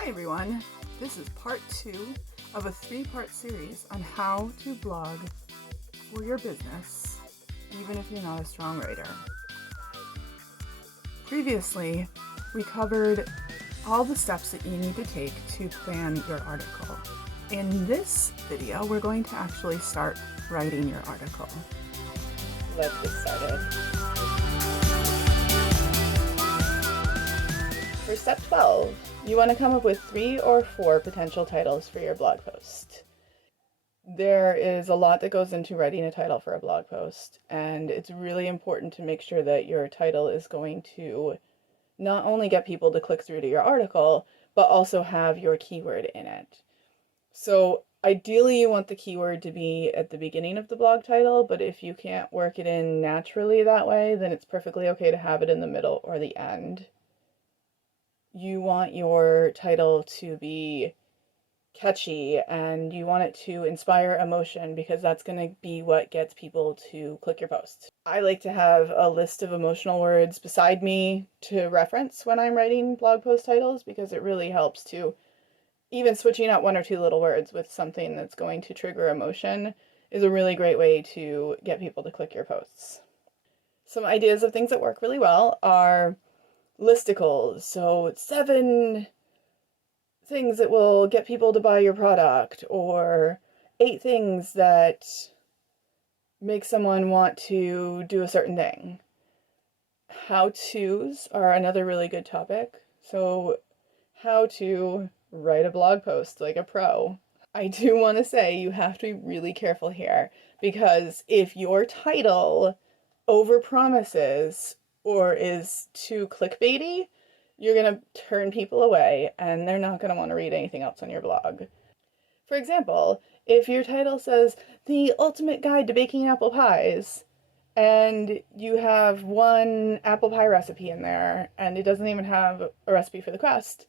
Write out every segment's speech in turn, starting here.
Hi everyone, this is part 2 of a 3-part series on how to blog for your business, even if you're not a strong writer. Previously, we covered all the steps that you need to take to plan your article. In this video, we're going to actually start writing your article. Let's get started. For step 12, you want to come up with 3 or 4 potential titles for your blog post. There is a lot that goes into writing a title for a blog post, and it's really important to make sure that your title is going to not only get people to click through to your article, but also have your keyword in it. So ideally you want the keyword to be at the beginning of the blog title, but if you can't work it in naturally that way, then it's perfectly okay to have it in the middle or the end. You want your title to be catchy and you want it to inspire emotion, because that's going to be what gets people to click your post. I like to have a list of emotional words beside me to reference when I'm writing blog post titles, because it really helps to, even switching out 1 or 2 little words with something that's going to trigger emotion is a really great way to get people to click your posts. Some ideas of things that work really well are listicles. So 7 things that will get people to buy your product, or 8 things that make someone want to do a certain thing. How-tos are another really good topic. So how to write a blog post like a pro. I do want to say you have to be really careful here, because if your title overpromises or is too clickbaity, you're going to turn people away and they're not going to want to read anything else on your blog. For example, if your title says, "The Ultimate Guide to Baking Apple Pies," and you have 1 apple pie recipe in there and it doesn't even have a recipe for the crust,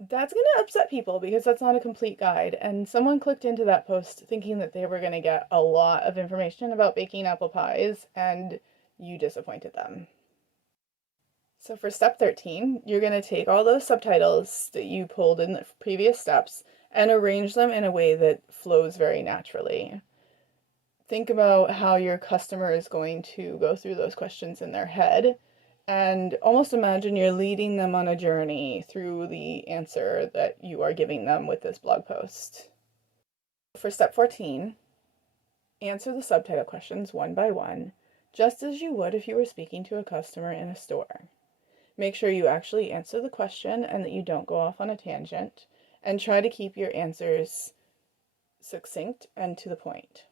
that's going to upset people because that's not a complete guide. And someone clicked into that post thinking that they were going to get a lot of information about baking apple pies, and you disappointed them. So for step 13, you're going to take all those subtitles that you pulled in the previous steps and arrange them in a way that flows very naturally. Think about how your customer is going to go through those questions in their head, and almost imagine you're leading them on a journey through the answer that you are giving them with this blog post. For step 14, answer the subtitle questions one by one, just as you would if you were speaking to a customer in a store. Make sure you actually answer the question and that you don't go off on a tangent, and try to keep your answers succinct and to the point.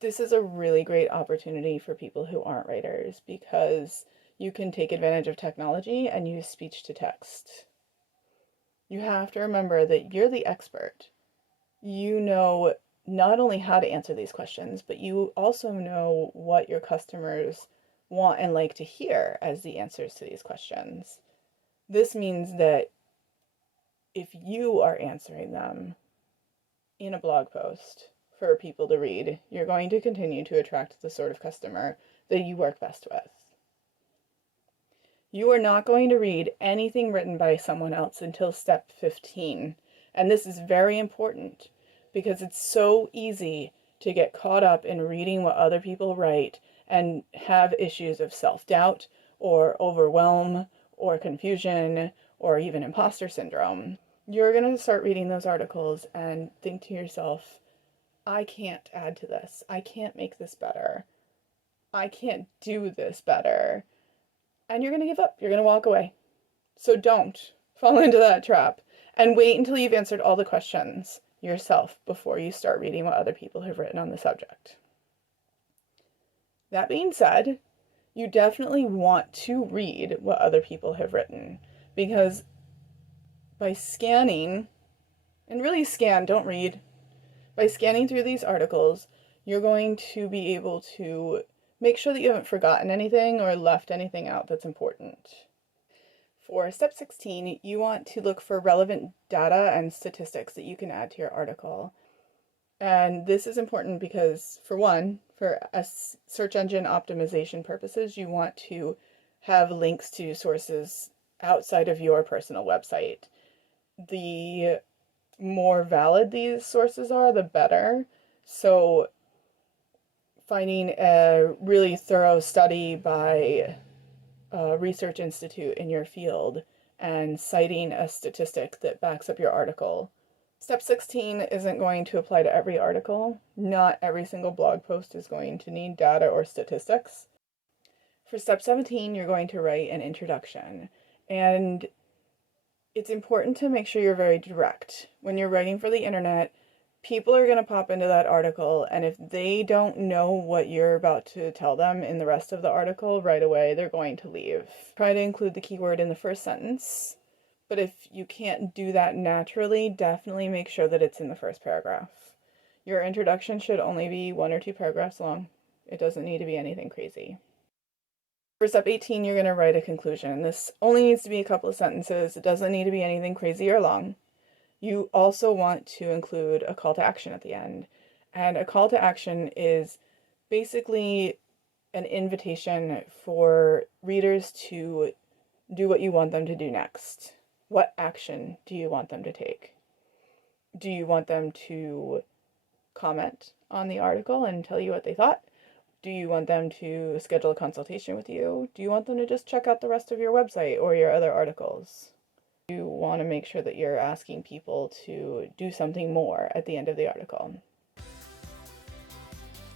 This is a really great opportunity for people who aren't writers, because you can take advantage of technology and use speech to text. You have to remember that you're the expert. You know not only how to answer these questions, but you also know what your customers want and like to hear as the answers to these questions. This means that if you are answering them in a blog post for people to read, you're going to continue to attract the sort of customer that you work best with. You are not going to read anything written by someone else until step 15. And this is very important, because it's so easy to get caught up in reading what other people write and have issues of self-doubt or overwhelm or confusion or even imposter syndrome. You're going to start reading those articles and think to yourself, I can't add to this. I can't make this better. I can't do this better. And you're going to give up. You're going to walk away. So don't fall into that trap, and wait until you've answered all the questions yourself before you start reading what other people have written on the subject. That being said, you definitely want to read what other people have written, because by scanning, and really scan, don't read, by scanning through these articles, you're going to be able to make sure that you haven't forgotten anything or left anything out that's important. For step 16, you want to look for relevant data and statistics that you can add to your article. And this is important because, for one, for search engine optimization purposes, you want to have links to sources outside of your personal website. the more valid these sources are, the better. So finding a really thorough study by a research institute in your field and citing a statistic that backs up your article. Step 16 isn't going to apply to every article. Not every single blog post is going to need data or statistics. For step 17, you're going to write an introduction. And it's important to make sure you're very direct. When you're writing for the internet, people are going to pop into that article, and if they don't know what you're about to tell them in the rest of the article right away, they're going to leave. Try to include the keyword in the first sentence, but if you can't do that naturally, definitely make sure that it's in the first paragraph. Your introduction should only be 1 or 2 paragraphs long. It doesn't need to be anything crazy. For step 18, you're going to write a conclusion. This only needs to be a couple of sentences. It doesn't need to be anything crazy or long. You also want to include a call to action at the end. And a call to action is basically an invitation for readers to do what you want them to do next. What action do you want them to take? Do you want them to comment on the article and tell you what they thought? Do you want them to schedule a consultation with you? Do you want them to just check out the rest of your website or your other articles? You want to make sure that you're asking people to do something more at the end of the article.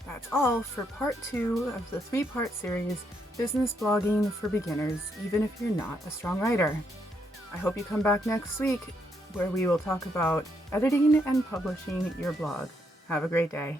That's all for part 2 of the 3-part series, Business Blogging for Beginners, even if you're not a strong writer. I hope you come back next week where we will talk about editing and publishing your blog. Have a great day.